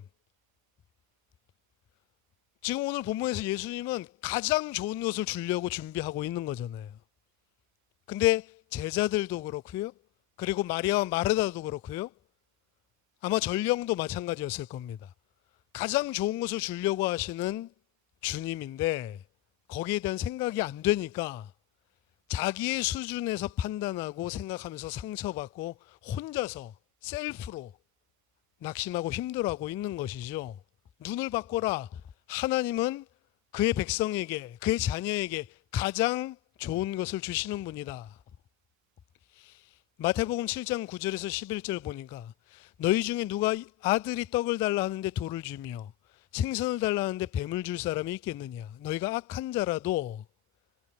지금 오늘 본문에서 예수님은 가장 좋은 것을 주려고 준비하고 있는 거잖아요. 근데 제자들도 그렇고요. 그리고 마리아와 마르다도 그렇고요. 아마 전령도 마찬가지였을 겁니다. 가장 좋은 것을 주려고 하시는 주님인데 거기에 대한 생각이 안 되니까 자기의 수준에서 판단하고 생각하면서 상처받고 혼자서 셀프로 낙심하고 힘들어하고 있는 것이죠. 눈을 바꿔라. 하나님은 그의 백성에게, 그의 자녀에게 가장 좋은 것을 주시는 분이다. 마태복음 7장 9절에서 11절 보니까 너희 중에 누가 아들이 떡을 달라 하는데 돌을 주며 생선을 달라 하는데 뱀을 줄 사람이 있겠느냐. 너희가 악한 자라도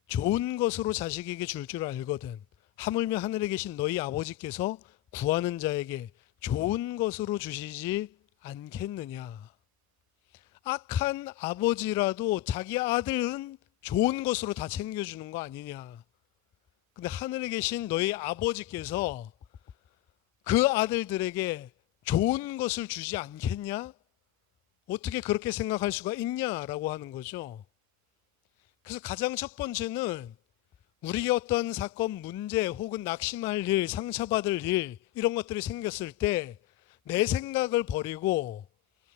좋은 것으로 자식에게 줄 줄 알거든. 하물며 하늘에 계신 너희 아버지께서 구하는 자에게 좋은 것으로 주시지 않겠느냐. 악한 아버지라도 자기 아들은 좋은 것으로 다 챙겨주는 거 아니냐. 근데 하늘에 계신 너희 아버지께서 그 아들들에게 좋은 것을 주지 않겠냐? 어떻게 그렇게 생각할 수가 있냐라고 하는 거죠. 그래서 가장 첫 번째는 우리의 어떤 사건, 문제 혹은 낙심할 일, 상처받을 일 이런 것들이 생겼을 때 내 생각을 버리고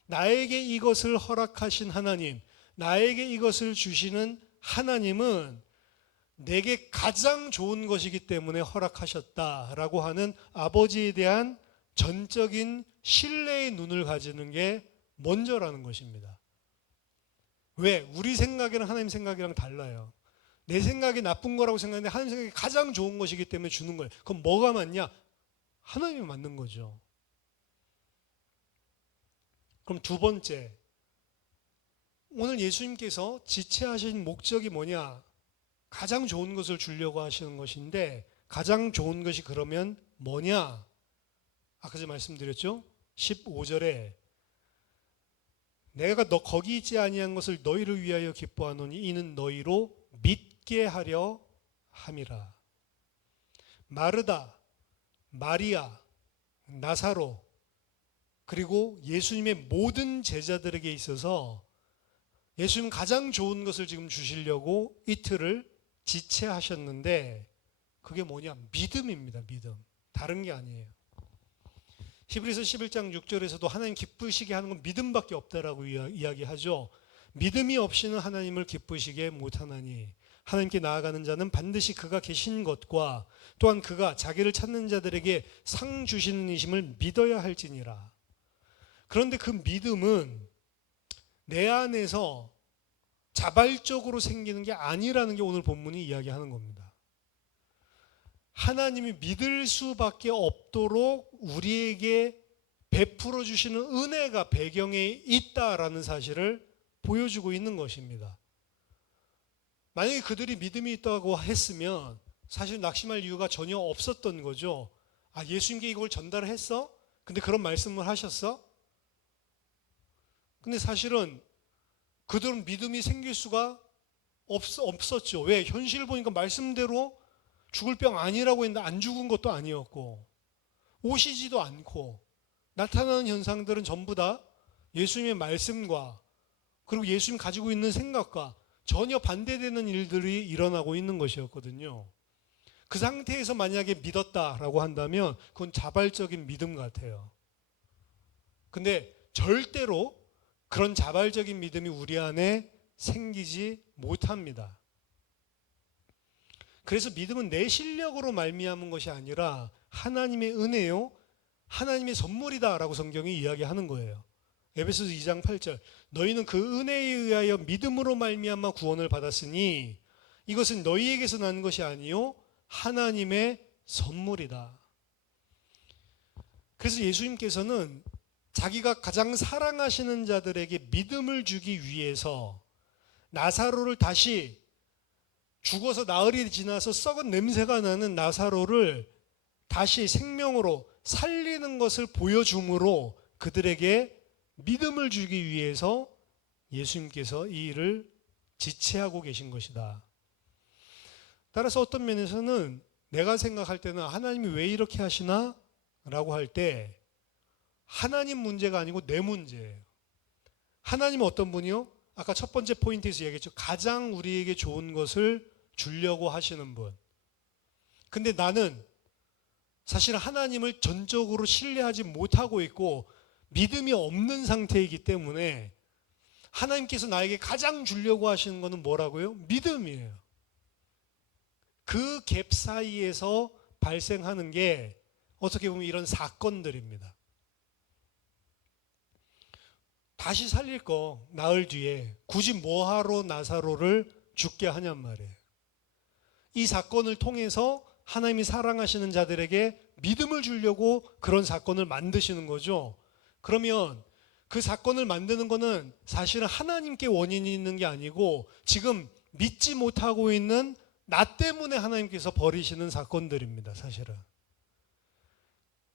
나에게 이것을 허락하신 하나님, 나에게 이것을 주시는 하나님은 내게 가장 좋은 것이기 때문에 허락하셨다라고 하는 아버지에 대한 전적인 신뢰의 눈을 가지는 게 먼저라는 것입니다. 왜? 우리 생각이랑 하나님 생각이랑 달라요. 내 생각이 나쁜 거라고 생각하는데 하나님 생각이 가장 좋은 것이기 때문에 주는 거예요. 그럼 뭐가 맞냐? 하나님이 맞는 거죠. 그럼 두 번째, 오늘 예수님께서 지체하신 목적이 뭐냐? 가장 좋은 것을 주려고 하시는 것인데 가장 좋은 것이 그러면 뭐냐? 아까 전에 말씀드렸죠? 15절에 내가 너 거기 있지 아니한 것을 너희를 위하여 기뻐하노니 이는 너희로 믿게 하려 함이라. 마르다, 마리아, 나사로 그리고 예수님의 모든 제자들에게 있어서 예수님 가장 좋은 것을 지금 주시려고 이틀을 지체하셨는데 그게 뭐냐? 믿음입니다. 믿음. 다른 게 아니에요. 히브리서 11장 6절에서도 하나님 기쁘시게 하는 건 믿음밖에 없다라고 이야기하죠. 믿음이 없이는 하나님을 기쁘시게 못하나니 하나님께 나아가는 자는 반드시 그가 계신 것과 또한 그가 자기를 찾는 자들에게 상 주시는 이심을 믿어야 할지니라. 그런데 그 믿음은 내 안에서 자발적으로 생기는 게 아니라는 게 오늘 본문이 이야기하는 겁니다. 하나님이 믿을 수밖에 없도록 우리에게 베풀어 주시는 은혜가 배경에 있다라는 사실을 보여주고 있는 것입니다. 만약에 그들이 믿음이 있다고 했으면 사실 낙심할 이유가 전혀 없었던 거죠. 아, 예수님께 이걸 전달했어? 근데 그런 말씀을 하셨어? 근데 사실은 그들은 믿음이 생길 수가 없었죠. 왜? 현실을 보니까 말씀대로 죽을 병 아니라고 했는데 안 죽은 것도 아니었고 오시지도 않고 나타나는 현상들은 전부 다 예수님의 말씀과 그리고 예수님 가지고 있는 생각과 전혀 반대되는 일들이 일어나고 있는 것이었거든요. 그 상태에서 만약에 믿었다라고 한다면 그건 자발적인 믿음 같아요. 근데 절대로 그런 자발적인 믿음이 우리 안에 생기지 못합니다. 그래서 믿음은 내 실력으로 말미암은 것이 아니라 하나님의 은혜요, 하나님의 선물이다라고 성경이 이야기하는 거예요. 에베소서 2장 8절 너희는 그 은혜에 의하여 믿음으로 말미암아 구원을 받았으니 이것은 너희에게서 난 것이 아니요 하나님의 선물이다. 그래서 예수님께서는 자기가 가장 사랑하시는 자들에게 믿음을 주기 위해서 나사로를 다시 죽어서 나흘이 지나서 썩은 냄새가 나는 나사로를 다시 생명으로 살리는 것을 보여줌으로 그들에게 믿음을 주기 위해서 예수님께서 이 일을 지체하고 계신 것이다. 따라서 어떤 면에서는 내가 생각할 때는 하나님이 왜 이렇게 하시나? 라고 할 때 하나님 문제가 아니고 내 문제예요. 하나님은 어떤 분이요? 아까 첫 번째 포인트에서 얘기했죠. 가장 우리에게 좋은 것을 주려고 하시는 분. 근데 나는 사실 하나님을 전적으로 신뢰하지 못하고 있고 믿음이 없는 상태이기 때문에 하나님께서 나에게 가장 주려고 하시는 것은 뭐라고요? 믿음이에요. 그 갭 사이에서 발생하는 게 어떻게 보면 이런 사건들입니다. 다시 살릴 거 나흘 뒤에 굳이 뭐하러 나사로를 죽게 하냔 말이에요. 이 사건을 통해서 하나님이 사랑하시는 자들에게 믿음을 주려고 그런 사건을 만드시는 거죠. 그러면 그 사건을 만드는 거는 사실은 하나님께 원인이 있는 게 아니고 지금 믿지 못하고 있는 나 때문에 하나님께서 벌이시는 사건들입니다. 사실은.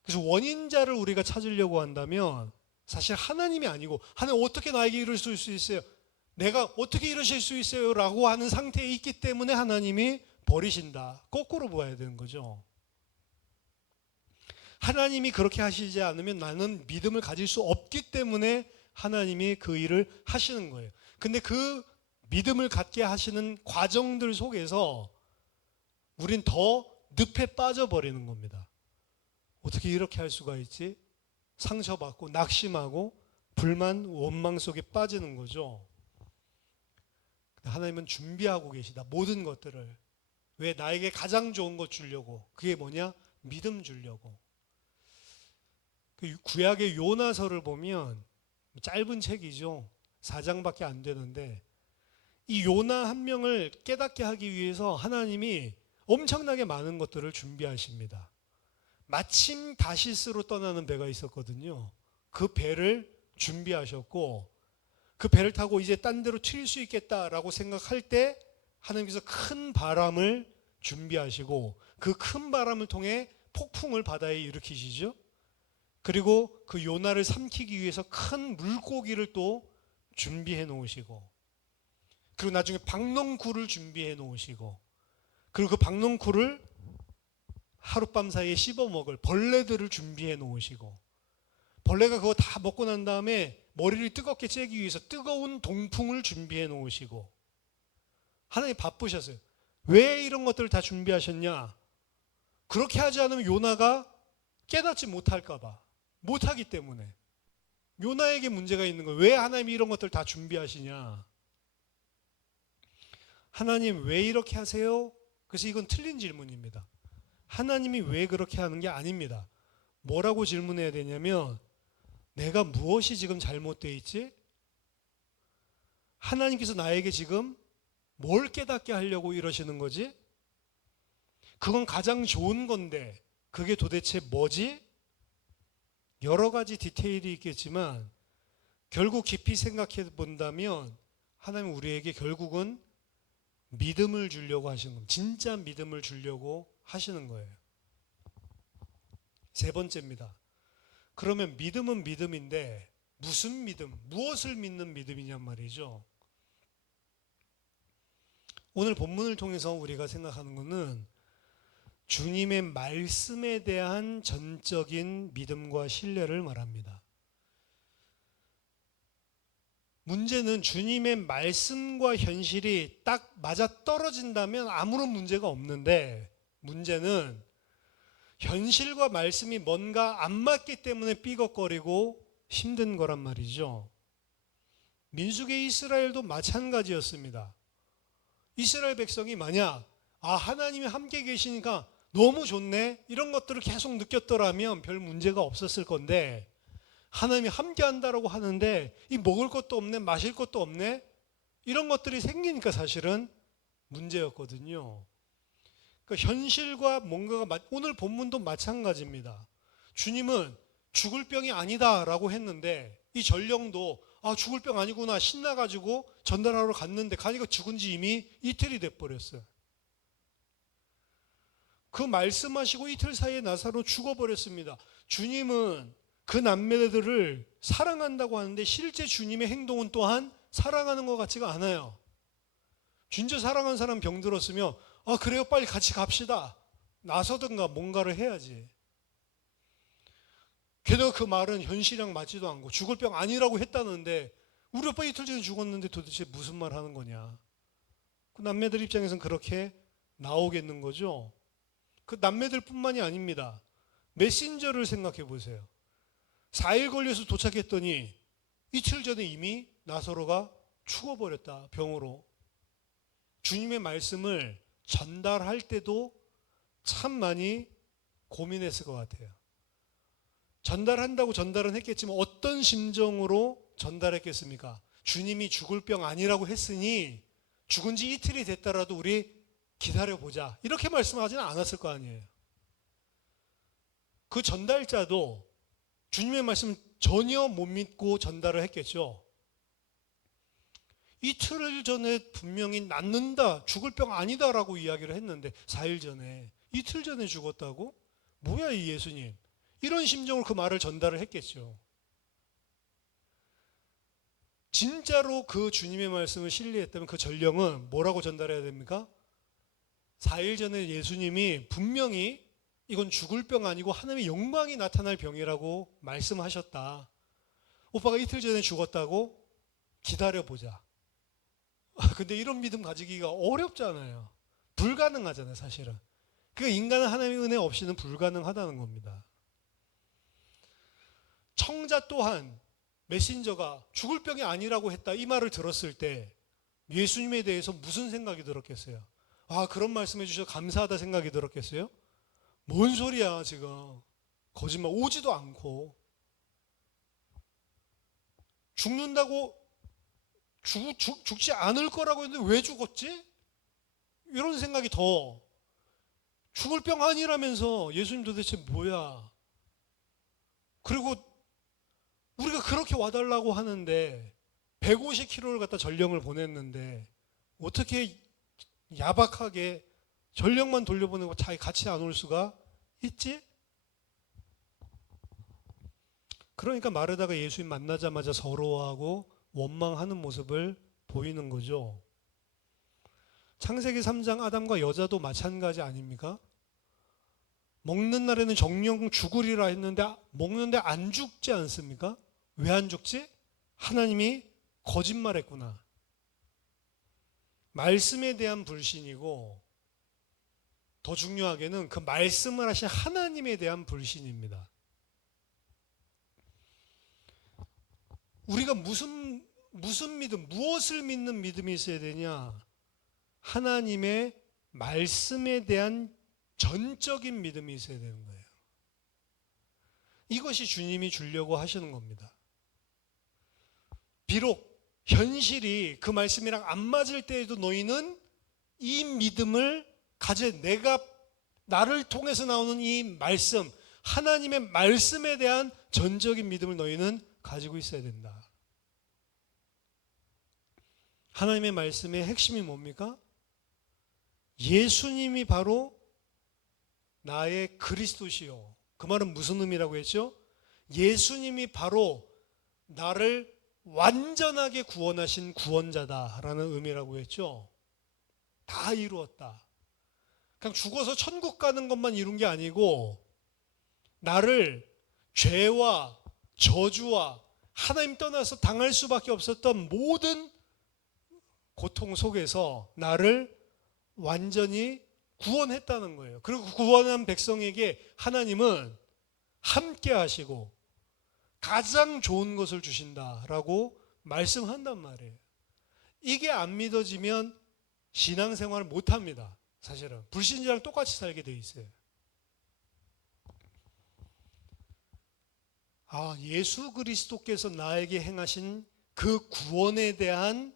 그래서 원인자를 우리가 찾으려고 한다면 사실 하나님이 아니고 하나님 어떻게 나에게 이러실 수 있어요? 내가 어떻게 이러실 수 있어요? 라고 하는 상태에 있기 때문에 하나님이 버리신다. 거꾸로 봐야 되는 거죠. 하나님이 그렇게 하시지 않으면 나는 믿음을 가질 수 없기 때문에 하나님이 그 일을 하시는 거예요. 근데 그 믿음을 갖게 하시는 과정들 속에서 우린 더 늪에 빠져버리는 겁니다. 어떻게 이렇게 할 수가 있지? 상처받고 낙심하고 불만, 원망 속에 빠지는 거죠. 하나님은 준비하고 계시다. 모든 것들을. 왜? 나에게 가장 좋은 것 주려고. 그게 뭐냐? 믿음 주려고. 그 구약의 요나서를 보면 짧은 책이죠. 4장밖에 안 되는데 이 요나 한 명을 깨닫게 하기 위해서 하나님이 엄청나게 많은 것들을 준비하십니다. 마침 다시스로 떠나는 배가 있었거든요. 그 배를 준비하셨고 그 배를 타고 이제 딴 데로 튈 수 있겠다라고 생각할 때 하나님께서 큰 바람을 준비하시고 그 큰 바람을 통해 폭풍을 바다에 일으키시죠. 그리고 그 요나를 삼키기 위해서 큰 물고기를 또 준비해 놓으시고 그리고 나중에 박농쿨을 준비해 놓으시고 그리고 그 박농쿨을 하룻밤 사이에 씹어먹을 벌레들을 준비해 놓으시고 벌레가 그거 다 먹고 난 다음에 머리를 뜨겁게 쬐기 위해서 뜨거운 동풍을 준비해 놓으시고 하나님 바쁘셨어요. 왜 이런 것들을 다 준비하셨냐? 그렇게 하지 않으면 요나가 깨닫지 못할까 봐. 못하기 때문에. 요나에게 문제가 있는 거예요. 왜 하나님이 이런 것들을 다 준비하시냐? 하나님 왜 이렇게 하세요? 그래서 이건 틀린 질문입니다. 하나님이 왜 그렇게 하는 게 아닙니다. 뭐라고 질문해야 되냐면 내가 무엇이 지금 잘못되어 있지? 하나님께서 나에게 지금 뭘 깨닫게 하려고 이러시는 거지? 그건 가장 좋은 건데 그게 도대체 뭐지? 여러 가지 디테일이 있겠지만 결국 깊이 생각해 본다면 하나님 우리에게 결국은 믿음을 주려고 하시는 겁니다. 진짜 믿음을 주려고 하시는 거예요. 세 번째입니다. 그러면 믿음은 믿음인데 무슨 믿음, 무엇을 믿는 믿음이냔 말이죠. 오늘 본문을 통해서 우리가 생각하는 것은 주님의 말씀에 대한 전적인 믿음과 신뢰를 말합니다. 문제는 주님의 말씀과 현실이 딱 맞아떨어진다면 아무런 문제가 없는데 문제는 현실과 말씀이 뭔가 안 맞기 때문에 삐걱거리고 힘든 거란 말이죠. 민수기 이스라엘도 마찬가지였습니다. 이스라엘 백성이 만약 하나님이 함께 계시니까 너무 좋네 이런 것들을 계속 느꼈더라면 별 문제가 없었을 건데 하나님이 함께 한다라고 하는데 이 먹을 것도 없네 마실 것도 없네 이런 것들이 생기니까 사실은 문제였거든요. 그러니까 현실과 뭔가가 오늘 본문도 마찬가지입니다. 주님은 죽을 병이 아니다라고 했는데 이 전령도 죽을 병 아니구나 신나가지고 전달하러 갔는데 가니까 죽은 지 이미 이틀이 돼버렸어요. 그 말씀하시고 이틀 사이에 나사로 죽어버렸습니다. 주님은 그 남매들을 사랑한다고 하는데 실제 주님의 행동은 또한 사랑하는 것 같지가 않아요. 진짜 사랑하는 사람 병들었으면 그래요 빨리 같이 갑시다. 나서든가 뭔가를 해야지. 게다가 그 말은 현실이랑 맞지도 않고 죽을 병 아니라고 했다는데 우리 오빠 이틀 전에 죽었는데 도대체 무슨 말 하는 거냐. 그 남매들 입장에서는 그렇게 나오겠는 거죠. 그 남매들 뿐만이 아닙니다. 메신저를 생각해 보세요. 4일 걸려서 도착했더니 이틀 전에 이미 나사로가 죽어버렸다, 병으로. 주님의 말씀을 전달할 때도 참 많이 고민했을 것 같아요. 전달한다고 전달은 했겠지만 어떤 심정으로 전달했겠습니까? 주님이 죽을 병 아니라고 했으니 죽은 지 이틀이 됐더라도 우리 기다려보자, 이렇게 말씀하지는 않았을 거 아니에요. 그 전달자도 주님의 말씀을 전혀 못 믿고 전달을 했겠죠. 이틀 전에 분명히 낫는다, 죽을 병 아니다라고 이야기를 했는데 4일 전에, 이틀 전에 죽었다고? 뭐야 이 예수님, 이런 심정으로 그 말을 전달을 했겠죠. 진짜로 그 주님의 말씀을 신뢰했다면 그 전령은 뭐라고 전달해야 됩니까? 4일 전에 예수님이 분명히 이건 죽을 병 아니고 하나님의 영광이 나타날 병이라고 말씀하셨다. 오빠가 이틀 전에 죽었다고? 기다려보자. 근데 이런 믿음 가지기가 어렵잖아요. 불가능하잖아요, 사실은. 그 인간은 하나님의 은혜 없이는 불가능하다는 겁니다. 청자 또한 메신저가 죽을 병이 아니라고 했다, 이 말을 들었을 때 예수님에 대해서 무슨 생각이 들었겠어요? 아, 그런 말씀해 주셔서 감사하다 생각이 들었겠어요? 뭔 소리야 지금, 거짓말, 오지도 않고. 죽는다고 죽지 않을 거라고 했는데 왜 죽었지? 이런 생각이 더, 죽을 병 아니라면서 예수님 도대체 뭐야? 그리고 우리가 그렇게 와달라고 하는데 150km를 갖다 전령을 보냈는데 어떻게 야박하게 전령만 돌려보내고 자기 같이 안 올 수가 있지? 그러니까 마르다가 예수님 만나자마자 서러워하고 원망하는 모습을 보이는 거죠. 창세기 3장 아담과 여자도 마찬가지 아닙니까? 먹는 날에는 정령 죽으리라 했는데 먹는데 안 죽지 않습니까? 왜 안 죽지? 하나님이 거짓말했구나. 말씀에 대한 불신이고, 더 중요하게는 그 말씀을 하신 하나님에 대한 불신입니다. 우리가 무슨 믿음, 무엇을 믿는 믿음이 있어야 되냐? 하나님의 말씀에 대한 전적인 믿음이 있어야 되는 거예요. 이것이 주님이 주려고 하시는 겁니다. 비록 현실이 그 말씀이랑 안 맞을 때에도 너희는 이 믿음을 가져, 내가 나를 통해서 나오는 이 말씀, 하나님의 말씀에 대한 전적인 믿음을 너희는 가지고 있어야 된다. 하나님의 말씀의 핵심이 뭡니까? 예수님이 바로 나의 그리스도시요. 그 말은 무슨 의미라고 했죠? 예수님이 바로 나를 완전하게 구원하신 구원자다라는 의미라고 했죠. 다 이루었다. 그냥 죽어서 천국 가는 것만 이룬 게 아니고 나를 죄와 저주와 하나님 떠나서 당할 수밖에 없었던 모든 고통 속에서 나를 완전히 구원했다는 거예요. 그리고 구원한 백성에게 하나님은 함께 하시고 가장 좋은 것을 주신다라고 말씀한단 말이에요. 이게 안 믿어지면 신앙생활을 못합니다. 사실은 불신자랑 똑같이 살게 돼 있어요. 아, 예수 그리스도께서 나에게 행하신 그 구원에 대한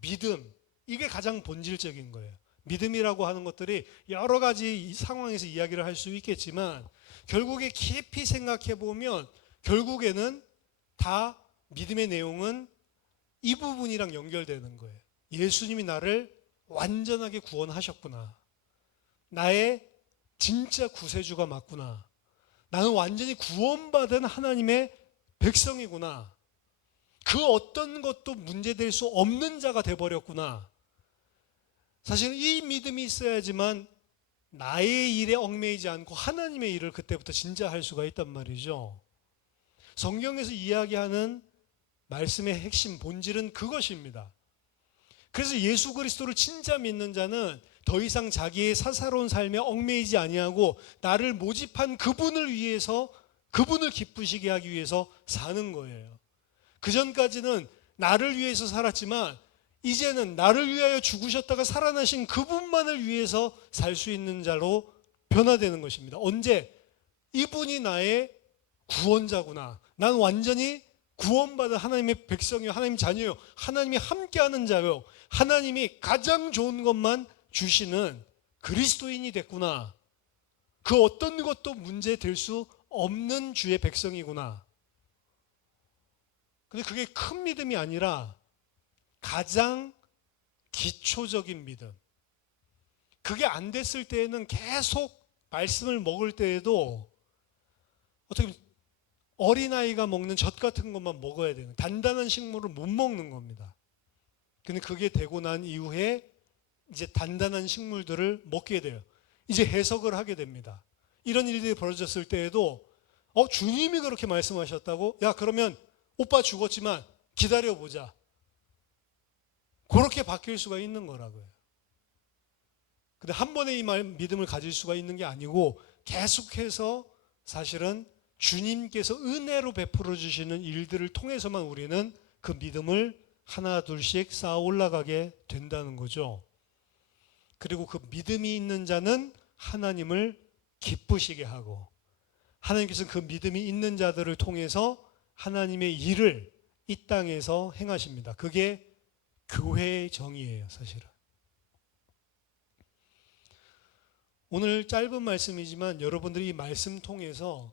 믿음, 이게 가장 본질적인 거예요. 믿음이라고 하는 것들이 여러 가지 상황에서 이야기를 할 수 있겠지만 결국에 깊이 생각해 보면 결국에는 다 믿음의 내용은 이 부분이랑 연결되는 거예요. 예수님이 나를 완전하게 구원하셨구나. 나의 진짜 구세주가 맞구나. 나는 완전히 구원받은 하나님의 백성이구나. 그 어떤 것도 문제될 수 없는 자가 돼버렸구나. 사실 이 믿음이 있어야지만 나의 일에 얽매이지 않고 하나님의 일을 그때부터 진짜 할 수가 있단 말이죠. 성경에서 이야기하는 말씀의 핵심 본질은 그것입니다. 그래서 예수 그리스도를 진짜 믿는 자는 더 이상 자기의 사사로운 삶에 얽매이지 아니하고 나를 모집한 그분을 위해서, 그분을 기쁘시게 하기 위해서 사는 거예요. 그전까지는 나를 위해서 살았지만 이제는 나를 위하여 죽으셨다가 살아나신 그분만을 위해서 살 수 있는 자로 변화되는 것입니다. 언제? 이분이 나의 구원자구나. 난 완전히 구원받은 하나님의 백성이요, 하나님 자녀요, 하나님이 함께하는 자요, 하나님이 가장 좋은 것만 주시는 그리스도인이 됐구나. 그 어떤 것도 문제될 수 없는 주의 백성이구나. 근데 그게 큰 믿음이 아니라 가장 기초적인 믿음. 그게 안 됐을 때에는 계속 말씀을 먹을 때에도 어떻게 어린아이가 먹는 젖 같은 것만 먹어야 되는, 단단한 식물을 못 먹는 겁니다. 근데 그게 되고 난 이후에 이제 단단한 식물들을 먹게 돼요. 이제 해석을 하게 됩니다. 이런 일들이 벌어졌을 때에도 주님이 그렇게 말씀하셨다고? 야, 그러면 오빠 죽었지만 기다려보자. 그렇게 바뀔 수가 있는 거라고요. 근데 한 번에 이 믿음을 가질 수가 있는 게 아니고 계속해서 사실은 주님께서 은혜로 베풀어 주시는 일들을 통해서만 우리는 그 믿음을 하나 둘씩 쌓아 올라가게 된다는 거죠. 그리고 그 믿음이 있는 자는 하나님을 기쁘시게 하고, 하나님께서는 그 믿음이 있는 자들을 통해서 하나님의 일을 이 땅에서 행하십니다. 그게 교회의 정의예요, 사실은. 오늘 짧은 말씀이지만 여러분들이 이 말씀 통해서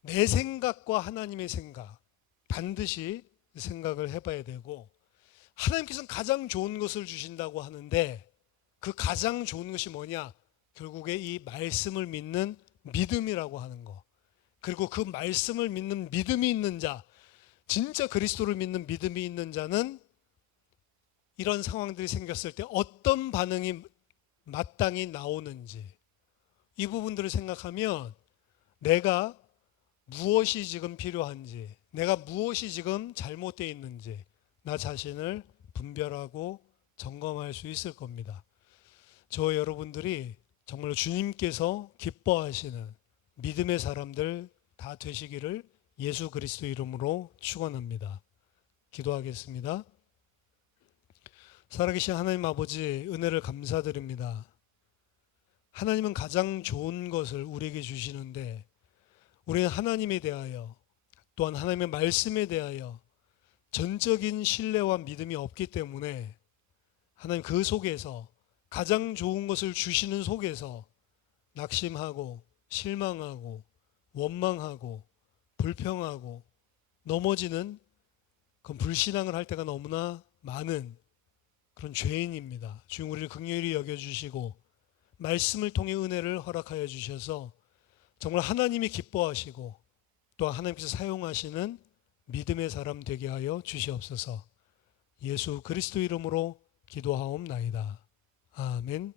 내 생각과 하나님의 생각 반드시 생각을 해봐야 되고, 하나님께서는 가장 좋은 것을 주신다고 하는데 그 가장 좋은 것이 뭐냐? 결국에 이 말씀을 믿는 믿음이라고 하는 거. 그리고 그 말씀을 믿는 믿음이 있는 자, 진짜 그리스도를 믿는 믿음이 있는 자는 이런 상황들이 생겼을 때 어떤 반응이 마땅히 나오는지, 이 부분들을 생각하면 내가 무엇이 지금 필요한지, 내가 무엇이 지금 잘못되어 있는지 나 자신을 분별하고 점검할 수 있을 겁니다. 저 여러분들이 정말로 주님께서 기뻐하시는 믿음의 사람들 다 되시기를 예수 그리스도 이름으로 축원합니다. 기도하겠습니다. 살아계신 하나님 아버지, 은혜를 감사드립니다. 하나님은 가장 좋은 것을 우리에게 주시는데 우리는 하나님에 대하여, 또한 하나님의 말씀에 대하여 전적인 신뢰와 믿음이 없기 때문에 하나님 그 속에서, 가장 좋은 것을 주시는 속에서 낙심하고 실망하고 원망하고 불평하고 넘어지는 그 불신앙을 할 때가 너무나 많은 그런 죄인입니다. 주님, 우리를 긍휼히 여겨주시고 말씀을 통해 은혜를 허락하여 주셔서 정말 하나님이 기뻐하시고 또 하나님께서 사용하시는 믿음의 사람 되게 하여 주시옵소서. 예수 그리스도 이름으로 기도하옵나이다. 아멘.